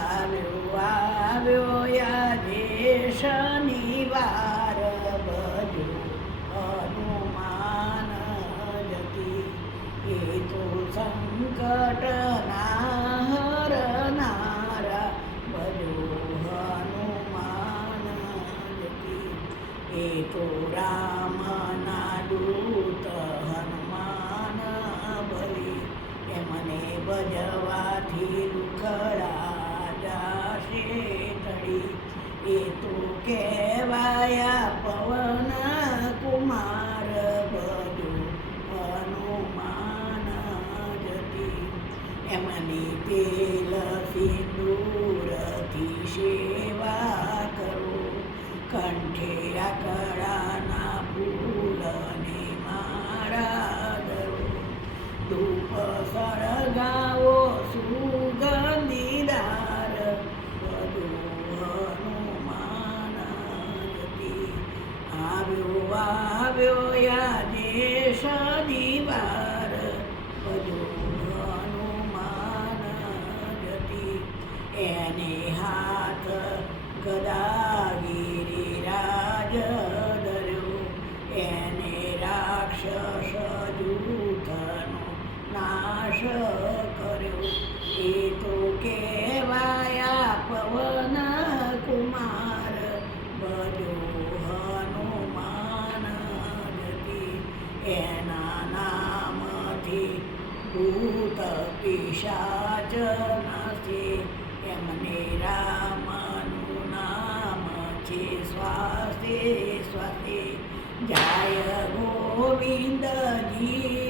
આવ્યો આવ્યો યાદે શનિવાર ભજો હનુમાન જતી. એ તો સંકટના હરનારા ભજો હનુમાન જતી. એ તો રામના દૂત હનુમાન બલી એમને ભજવાથી દુખડા કહેવાયા પવન કુમાર ભજો હનુમાન જતી. એમની તેલ સિંદૂરથી સેવા કરો. કંઠે આકડાના ફૂલને મારા ધરો ધૂપ સળગાવો આવ્યો યાદે શનિવાર હનુમાન જતી એને હાથ ગદાગીરી રાજ ધર્યો એને રાક્ષસ જૂથનો નાશ એના નામથી ભૂત પિશાચ નથી એમને રામનું નામ છે સ્વાસે સ્વાસે જાય ગોવિંદજી